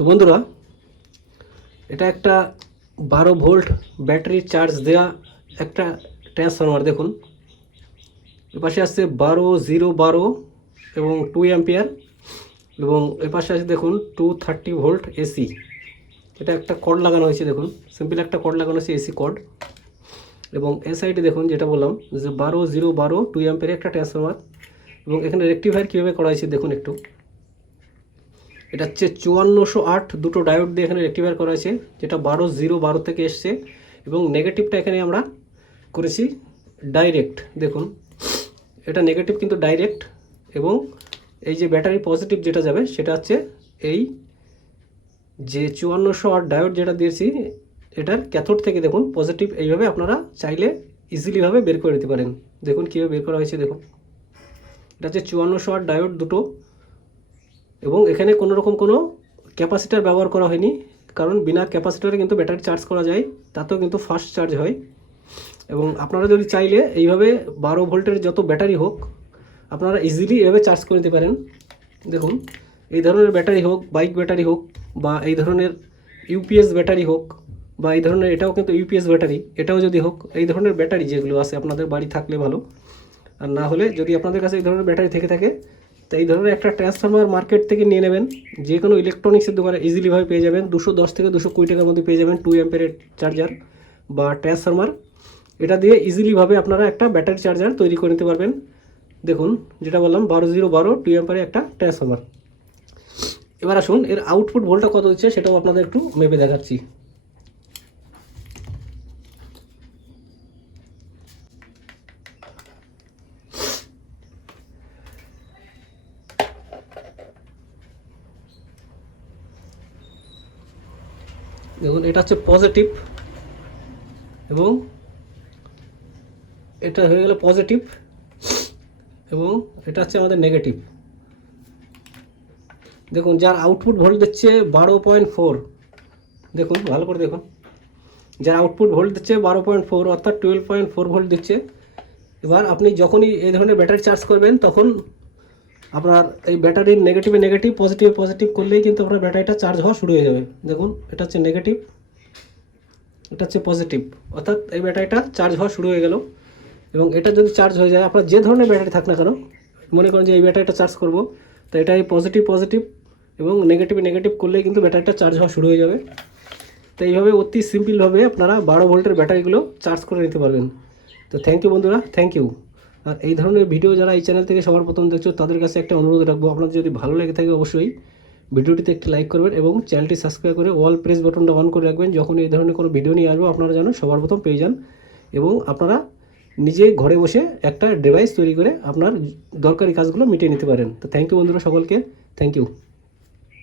তো বন্ধুরা, এটা একটা বারো ভোল্ট ব্যাটারি চার্জ দেওয়া একটা ট্রান্সফরমার দেখুন। এপাশে আসছে বারো জিরো বারো এবং টু অ্যাম্পিয়ার এবং এপাশে আছে, দেখুন টু থার্টি ভোল্ট এসি এটা একটা কর্ড লাগানো হয়েছে, দেখুন। সিম্পল একটা কর্ড লাগানো হয়েছে এসি কর্ড এবং এ সাইডে দেখুন, যেটা বললাম, যে বারো জিরো বারো টু অ্যাম্পিয়ার একটা ট্রান্সফরমার এবং এখানে রেক্টিফায়ার কীভাবে করা হয়েছে, দেখুন একটু। এটা হচ্ছে চুয়ান্নশো আট, দুটো ডায়োড দিয়ে এখানে রেক্টিফায়ার করা হয়েছে, যেটা বারো জিরো বারো থেকে এসছে এবং নেগেটিভটা এখানে আমরা করেছি ডাইরেক্ট দেখুন, এটা নেগেটিভ কিন্তু ডাইরেক্ট এবং এই যে ব্যাটারি পজিটিভ যেটা যাবে, সেটা হচ্ছে এই যে চুয়ান্নশো আট ডায়োড যেটা দিয়েছি, এটার ক্যাথোড থেকে দেখুন পজিটিভ এইভাবে আপনারা চাইলে ইজিলিভাবে বের করে দিতে পারেন। দেখুন কীভাবে বের করা হয়েছে, দেখুন। এটা হচ্ছে চুয়ান্নশো আট ডায়োড দুটো এবং এখানে কোনো রকম কোনো ক্যাপাসিটার ব্যবহার করা হয়নি, কারণ বিনা ক্যাপাসিটারে কিন্তু ব্যাটারি চার্জ করা যায়, তাতেও কিন্তু ফাস্ট চার্জ হয়। এবং আপনারা যদি চাইলে এইভাবে বারো ভোল্টের যত ব্যাটারি হোক, আপনারা ইজিলি এভাবে চার্জ করে নিতে পারেন। দেখুন, এই ধরনের ব্যাটারি হোক, বাইক ব্যাটারি হোক, বা এই ধরনের ইউপিএস ব্যাটারি হোক, বা এই ধরনের, এটাও কিন্তু ইউপিএস ব্যাটারি, এটাও যদি হোক, এই ধরনের ব্যাটারি যেগুলো আছে আপনাদের বাড়ি থাকলে ভালো। আর না হলে যদি আপনাদের কাছে এই ধরনের ব্যাটারি থেকে থাকে তো এই ধরনের একটা ট্রান্সফরমার মার্কেট থেকে নিয়ে নেবেন। যে কোনো ইলেকট্রনিক্সের দোকানে ইজিলিভাবে পেয়ে যাবেন। দুশো দশ থেকে দুশো কুড়ি টাকার মধ্যে পেয়ে যাবেন টু অ্যাম্পের চার্জার বা ট্রান্সফরমার এটা দিয়ে ইজিলিভাবে আপনারা একটা ব্যাটারি চার্জার তৈরি করে নিতে পারবেন। দেখুন, যেটা বললাম, বারো জিরো বারো টু অ্যাম্পারের একটা ট্রান্সফরমার এবার আসুন, এর আউটপুট ভোল্টটা কত হচ্ছে সেটাও আপনাদের একটু মেপে দেখাচ্ছি। দেখুন, এটা হচ্ছে পজিটিভ এবং এটা হয়ে গেল পজিটিভ এবং এটা হচ্ছে আমাদের নেগেটিভ দেখুন, যার আউটপুট ভোল্ট দিচ্ছে বারো পয়েন্ট ফোর দেখুন, ভালো করে দেখুন। যার আউটপুট ভোল্ট দিচ্ছে বারো পয়েন্ট ফোর অর্থাৎ টুয়েলভ পয়েন্ট ফোর ভোল্ট দিচ্ছে। এবার আপনি যখনই এই ধরনের ব্যাটারি চার্জ করবেন, তখন আপনার এই ব্যাটারির নেগেটিভে নেগেটিভ পজিটিভে পজিটিভ করলেই কিন্তু আপনার ব্যাটারিটা চার্জ হওয়া শুরু হয়ে যাবে। দেখুন, এটা হচ্ছে নেগেটিভ এটা হচ্ছে পজিটিভ অর্থাৎ এই ব্যাটারিটা চার্জ হওয়া শুরু হয়ে গেল। এবং এটা যদি চার্জ হয়ে যায়, আপনার যে ধরনের ব্যাটারি থাক না কেন, মনে করেন যে এই ব্যাটারিটা চার্জ করব, তো এটা এই পজিটিভ পজিটিভ এবং নেগেটিভে নেগেটিভ করলেই কিন্তু ব্যাটারিটা চার্জ হওয়া শুরু হয়ে যাবে। তো এইভাবে অতি সিম্পলভাবে আপনারা বারো ভোল্টের ব্যাটারিগুলো চার্জ করে নিতে পারবেন। তো থ্যাংক ইউ বন্ধুরা থ্যাংক ইউ আর এই ধরনের ভিডিও যারা এই চ্যানেল থেকে সবার প্রথম দেখছ, তাদের কাছে একটা অনুরোধ রাখব। আপনাদের যদি ভালো লেগে থাকে অবশ্যই ভিডিওটিতে একটি লাইক করবেন এবং চ্যানেলটি সাবস্ক্রাইব করে অল প্রেস বাটনটা অন করে রাখবেন। যখন এই ধরনের কোনো ভিডিও নিয়ে আসব, আপনারা যেন সবার প্রথম পেয়ে যান এবং আপনারা নিজে ঘরে বসে একটা ডিভাইস তৈরি করে আপনার দরকারি কাজগুলো মিটিয়ে নিতে পারেন। তো থ্যাংক ইউ বন্ধুরা সকলকে থ্যাংক ইউ